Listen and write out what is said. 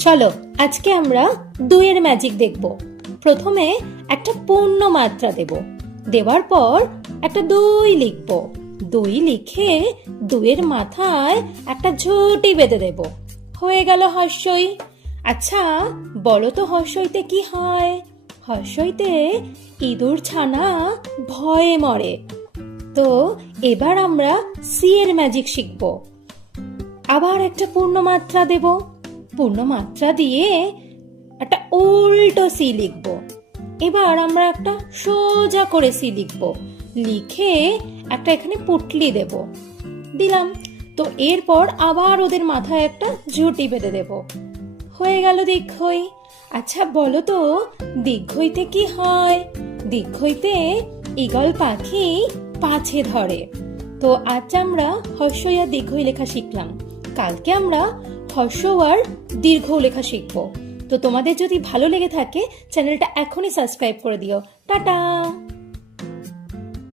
চলো আজকে আমরা দুইয়ের ম্যাজিক দেখব। প্রথমে একটা পূর্ণ মাত্রা দেব, দেওয়ার পর একটা দুই লিখব, দুই লিখে দুইয়ের মাথায় একটা ঝুঁটি বেঁধে দেব। হয়ে গেল হর্ষই। আচ্ছা বলো তো হর্ষইতে কি হয়? হর্ষইতে ইঁদুর ছানা ভয়ে মরে। তো এবার আমরা সি এর ম্যাজিক শিখব। আবার একটা পূর্ণমাত্রা দেব, পূর্ণমাত্রা দিয়ে একটা উল্টো সি লিখব। এবার আমরা একটা সোজা করে সি লিখব, লিখে একটা এখানে পুটলি দেব, দিলাম। তো এরপর আবার ওদের মাথায় একটা ঝুঁটি বেঁধে দেব। হয়ে গেল দীর্ঘই। আচ্ছা বলো তো দীর্ঘইতে কি হয়? দীর্ঘইতে ঈগল পাখি পাছে ধরে। তো আজ আমরা হর্ষই আর দীর্ঘই লেখা শিখলাম, কালকে আমরা হর্ষ আর দীর্ঘ লেখা শিখব। তো তোমাদের যদি ভালো লেগে থাকে চ্যানেলটা এখনই সাবস্ক্রাইব করে দিও। টাটা।